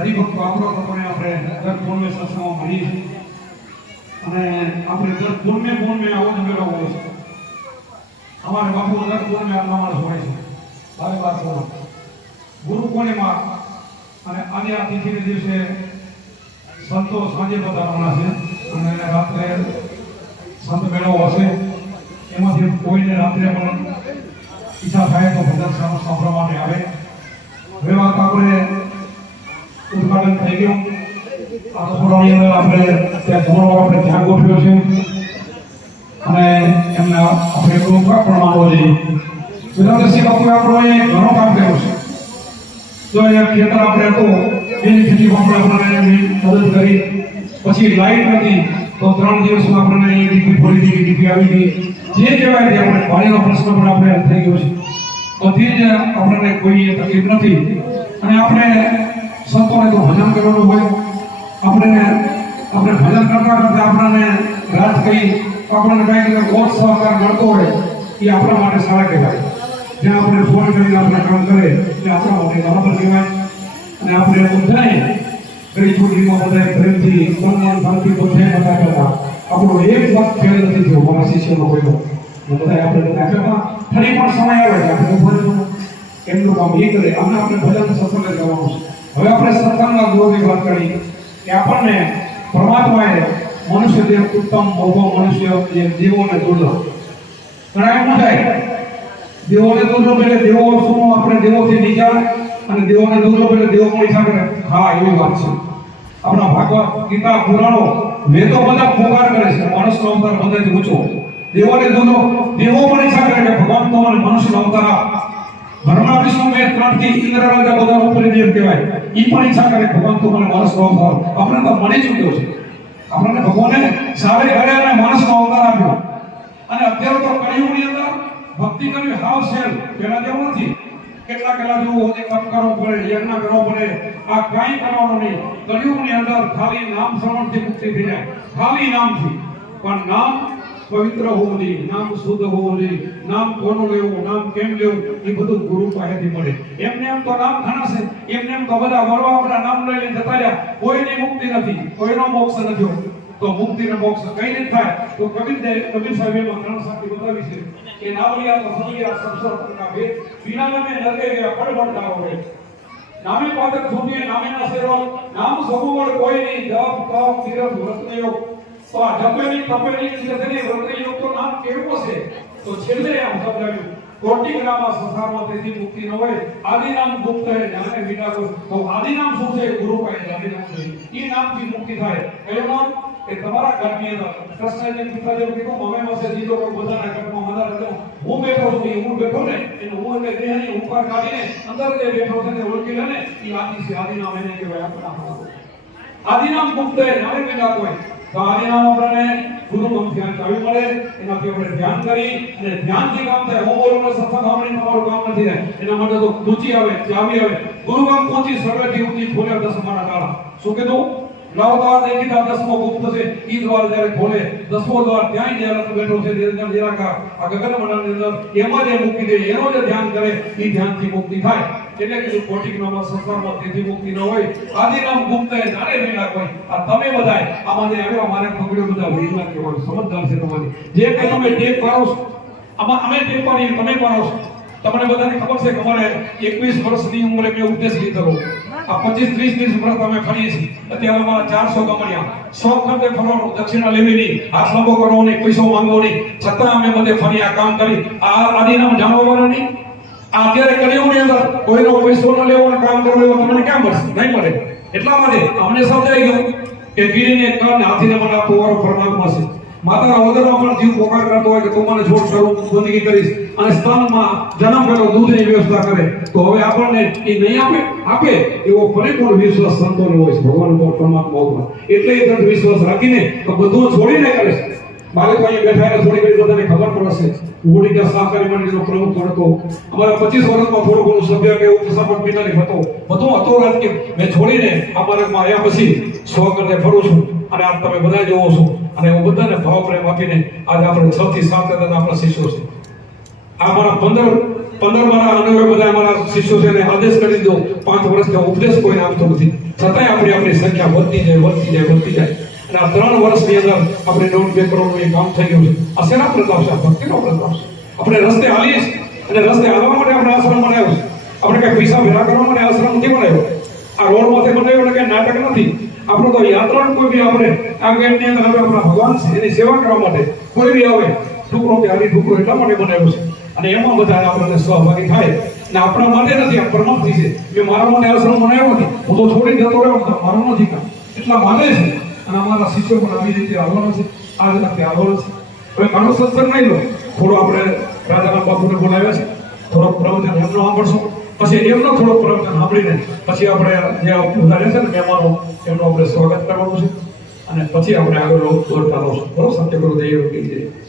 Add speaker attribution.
Speaker 1: હરિભક્તો, આપણો લોકોને આપણે દર પૂર્ણમે સત્સંગમાં મળીએ અને આપણે દર પૂર્ણમે પૂર્ણમે આવો હોય છે. અમારે બાપુ દર પૂર્ણમે માણસ હોય છે. બારે બાર પૂર્ણ ગુરુ પૂર્ણિમા, અને આજે આ તિથિને દિવસે સંતો સાંજે પધારવાના છે. અને રાત્રે સંત મેળો હશે. એમાંથી કોઈને રાત્રે પણ ઈચ્છા થાય તો ભજન સાંભળવા માટે આવે. વેવા આપણે ઉદઘાટન થઈ ગયું. આ થોડાની અંદર આપણે ત્યાં થોડો આપણે ધ્યાન ગોઠવ્યો છે. અને એમને આપણે એટલું પણ માનવો જોઈએ. વિરામસિંહ બાપુએ આપણે ઘણું કામ કર્યું છે. તો અહીંયા ખેતર આપણે હતું એની ખેતી આપણે મદદ કરી. પછી લાઈટ નથી. તો ત્રણ દિવસમાં આપણને એ ડીપી ફોડી દીધી ડીપી આવી ગઈ. જે કહેવાય તે આપણે પાણીનો પ્રશ્ન પણ આપણે થઈ ગયો છે. બધી જ આપણને કોઈ તકલીફ નથી. અને આપણે સંતોને તો ભજન કરવાનું હોય. આપણે આપણે ભજન કરતા કરતા આપણને રાત કહી આપણને કંઈક ઓછ સહકાર મળતો હોય એ આપણા માટે સારા કહેવાય. જ્યાં આપણે ફોન કરીને આપણે કામ કરે તે આપણા માટે બરાબર કહેવાય. અને આપણે બધાએ ઘણી છોકરીમાં બધાએ પ્રેમથી સન્માન ભાવથી બધાએ બધા કરતા આપણો એક વાત ફેલ નથી થયો, મારા શિષ્યનો કોઈનો બધાએ આપણે બધા ફરી પણ સમય આવે છે, આપણે ઊભો. એમનું કામ એ કરે અમને આપણે ભજન સત્સંગ કરવાનું છે. હવે આપણે સત્સંગના ગુરુની વાત કરી કે આપણને પરમાત્માએ મનુષ્ય જે ઉત્તમ મોભો મનુષ્ય જે દેવોને દુર્લભ ઘણા એમ થાય, દેવોને દુર્લભ એટલે દેવો શું? આપણે દેવોથી નીચા અને દેવોને દુર્લભ એટલે દેવો મળી શકે હા, એવી વાત છે. આપણા ભાગવત ગીતા પુરાણો વેદો બધા પોકાર કરે છે. મનુષ્ય અવતાર બધે ઊંચો. દેવોને દુર્લભ દેવો પણ ઈચ્છા કરે કે ભગવાન તો મને મનુષ્ય અવતાર ઘરના વિષ્ણુ મેં ત્રણથી ઇન્દ્ર, રાજા બધા ઉપરી નિયમ કહેવાય. ઈ પણ ઈચ્છા કરે ભગવાન તો મને મનુષ્ય અવતાર આપણે તો મળી ચૂક્યો છે. આપણને ભગવાને સારે ઘરે અને માણસનો અવતાર આપ્યો. અને અત્યારે તો કળિયુગની અંદર ભક્તિ કરવી હાવ સેલ પેલા જેવું નથી. કેટલા કેટલા જુઓ, એક કામ કરવો પડે, યજ્ઞ કરવો પડે. આ કાંઈ કરવાનું નહીં. કળિયુગની અંદર ખાલી નામ શ્રવણથી મુક્તિ થઈ જાય. ખાલી નામથી. પણ નામ પવિત્ર હોવું જોઈએ નામ શુદ્ધ હોવું જોઈએ નામ કોનું લેવું, નામ કેમ લેવું, એ બધું ગુરુ પાસેથી મળે. એમને એમ તો નામ ઘણા છે. એમને એમ તો બધા વરવા આપણા નામ લઈ લઈને જતા રહ્યા. કોઈની મુક્તિ નથી, કોઈનો મોક્ષ નથી. તો મુક્તિ ને મોક્ષ કઈ રીતે થાય? તો કબીર કબીર સાહેબ એમાં ત્રણ સાથી બતાવી છે. કે નાવલિયા તો સમજ્યા સંસાર ના ભેદ વિના નામે નરકે ગયા પડબડતા હોય નામે પાદક સૂન્ય નામે ના સેવા નામ સબુવર કોઈ નહીં, જપ, તપ તીરથ વ્રત યોગ તો આ જપેલી, તપેલી તીરથની વ્રત યોગ તો નામ કેવો છે તો છેલ્લે આમ સમજાવ્યું. કોટી ગ્રામમાં સંસારમાં તેથી મુક્તિ ન હોય. આદિ નામ ગુપ્ત હે, જ્ઞાને વિના તો આદિ નામ શું છે? ગુરુ પાસે આદિ નામ છે. એ નામથી મુક્તિ થાય. એનું નામ કે તમારા ઘરની અંદર. કૃષ્ણજી પિતાજી કીધું મમે મસે દીધો કે બધાના ઘરમાં મદાર હતો હું બેઠો છું હું બેઠો ને, એને હું એટલે દેહની ઉપર કાઢીને અંદર જે બેઠો છે ને ઓળખી લે ને, એ આદિ છે આદિ નામ એને કહેવાય આપણા આદિ નામ ગુપ્ત એ નામે પેલા કોઈ. તો આદિ નામ આપણને ગુરુ ગમથી ચાવી મળે, એનાથી આપણે ધ્યાન કરી અને ધ્યાનથી કામ થાય. હું બોલું ને સત્સંગ સાંભળીને તમારું કામ નથી થાય એના માટે તો ઊંચી આવે, ચાવી આવે. ગુરુ કામ પહોંચી સર્વેથી ઊંચી ખોલ્યા દસ મારા કાળા શું કીધું? નવ દ્વાર દેખીતા દસમો ગુપ્ત છે, ઈ દ્વાર જ્યારે ખોલે, દસમો દ્વાર ત્યાં જ્યારે બેઠો છે નિરંજન નિરાકાર આ ગગન મંડળની અંદર એમાં જે મુક્તિ દે, એનો જે ધ્યાન કરે, ઈ ધ્યાનથી મુક્તિ થાય. એટલે કે કોટિક નામના સંસારમાં તેથી મુક્તિ ન હોય, આદિ નામ ગુપ્ત એ જાણે નહીં કોઈ. આ તમે બધાય, આમાં જે આવ્યો મારે પકડ્યો બધા વેલા કહેવાનું, સમજદાર છે તમારી. જે કે તમે ટેપ કરો આમાં અમે ટેપ પાડીએ, તમે પાડો તમને બધાને ખબર છે કે અમારે 21 વર્ષની ઉંમરે મેં ઉદ્દેશ લીધેલો. આ 25 30 દિવસ વર્ષ અમે ફરીએ છીએ. અત્યારે અમારા ચારસો કમળિયા. સો ખંડે ફરવાનું. દક્ષિણા લેવી નહીં. હાથ લાંબો કરવો નહીં, પૈસો માંગવો નહીં. છતાં અમે બધે ફરી આ કામ કરી. આ આદિનામ જાણવા નહીં. આ અત્યારે કળિયુગની અંદર કોઈનો પૈસો ન લેવો કામ કરવું એવો તમને ક્યાં મળશે? નહીં મળે. એટલા માટે અમને સમજાઈ ગયું કે ગીરીને કર્ણ હાથીને મને આપવું વાળો પરમાત્મા છે. માતાના વગરમાં પણ જીવ પોકાર કરતો હોય કે તું મને છોડ કરું બંદગી કરીશ અને સ્તનમાં જન્મ પેલો દૂધની વ્યવસ્થા કરે, તો હવે આપણને એ નહીં આપે આપે એવો પરિપૂર્ણ વિશ્વાસ સંતોનો હોય છે ભગવાન ઉપર પરમાત્મા ઉપર. એટલે એ દ્રઢ વિશ્વાસ રાખીને તો બધું છોડીને કરે બાળકો અહીંયા બેઠા એટલે થોડી ઘણી બધાને ખબર પડશે ઉડીકા સહકારી મંડળીનો પ્રમુખ હતો. અમારા પચીસ વર્ષમાં થોડો ઘણો સભ્ય કે કસાપટ પિતાની હતો. બધો હતો રાજકીય. મેં છોડીને આ માર્ગમાં આવ્યા પછી સો કરીને ફરું છું અને આ તમે બધા જોવો છો. અને હું બધાને ભાવ પ્રેમ આપીને આજે આપણે છ થી સાત હજાર આપણા શિષ્યો છે. આ મારા પંદર પંદર મારા અનુભવ બધા અમારા શિષ્યો છે એને આદેશ કરી દો. પાંચ વર્ષથી ઉપદેશ કોઈને આપતો નથી. છતાંય આપણી આપણી સંખ્યા વધતી જાય વધતી જાય વધતી જાય. અને આ ત્રણ વર્ષની અંદર આપણે નવ બે કરોડનું એ કામ થઈ ગયું છે. આ શેના પ્રતાપ છે? આ ભક્તિનો પ્રતાપ છે. આપણે રસ્તે હાલીએ છીએ અને રસ્તે હાલવા માટે આપણે આશ્રમ બનાવ્યો છે. આપણે કઈ પૈસા ભેગા કરવા માટે આશ્રમ નથી બનાવ્યો. આ રોડ માથે બનાવ્યો એટલે કઈ નાટક નથી. આપણો તો યાત્રા કોઈ બી આપણે આ ગેટની અંદર આપણે આપણા ભગવાન છે, એની સેવા કરવા માટે કોઈ બી આવે, ઠુકરો કે હાલી ઠુકરો એટલા માટે બનાવ્યો છે. અને એમાં બધા આપણને સહભાગી થાય. ને આપણા માટે નથી, આ પરમાર્થી છે. મેં મારા માટે આશ્રમ બનાવ્યો નથી. હું તો છોડી જતો રહ્યો, મારો નથી કામ. એટલા માને છે. અને અમારા શિષ્યો પણ આવી રીતે આવવાના છે. આ રીતે આવવાના છે. હવે મારો સત્સંગ નહીં લો. થોડો આપણે રાજારામ બાપુને બોલાવ્યા છે. થોડોક પ્રવચન એમનો સાંભળશું પછી એમનો થોડો પ્રવચન સાંભળીને પછી આપણે જે ઉધારે છે ને મહેમાનો, એમનું આપણે સ્વાગત કરવાનું છે. અને પછી આપણે આગળ દોડતા રહશું બરોબર? સત્યગુરુ દેવ જય.